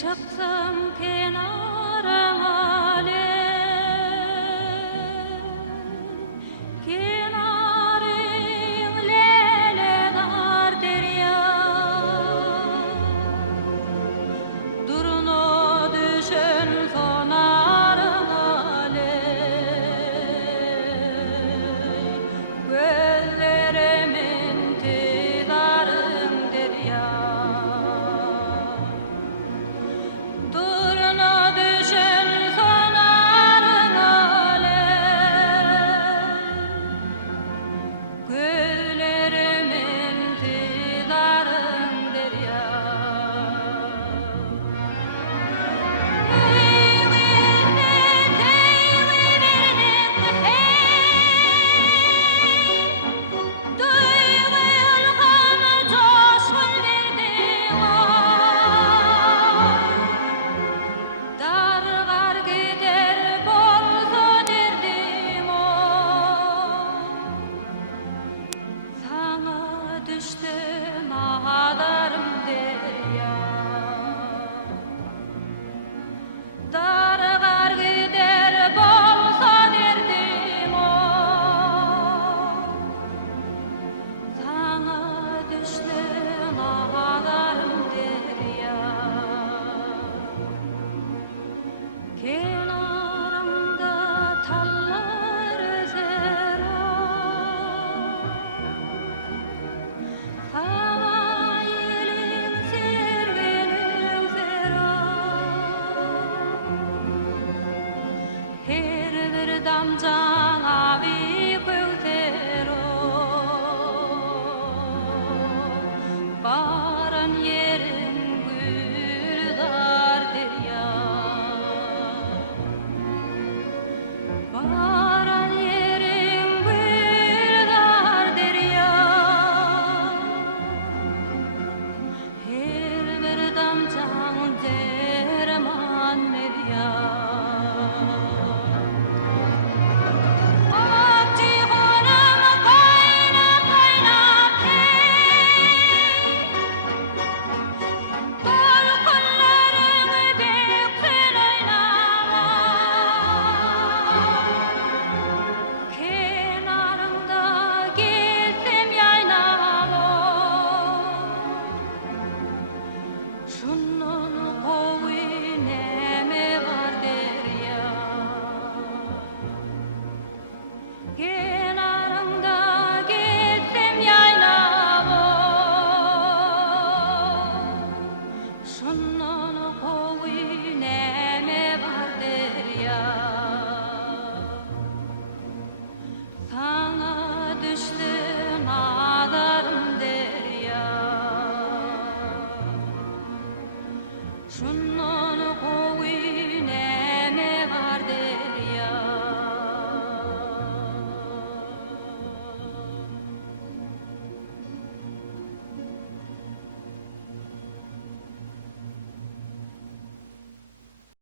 Çıktım kenarıma kenarın lele dar derya durunu düşün sonarına gözlerimin tidarın derya Düştüm ağlarım derya Dargar gider bolsa derdim o Sana düştüm ağlarım derya Kenarımda tallar özer damcan avi kövtero baran yerin gülgar derya baran yerin gülgar derya her bir damcan derman derya Sana düştüm ağlarım derya Şunu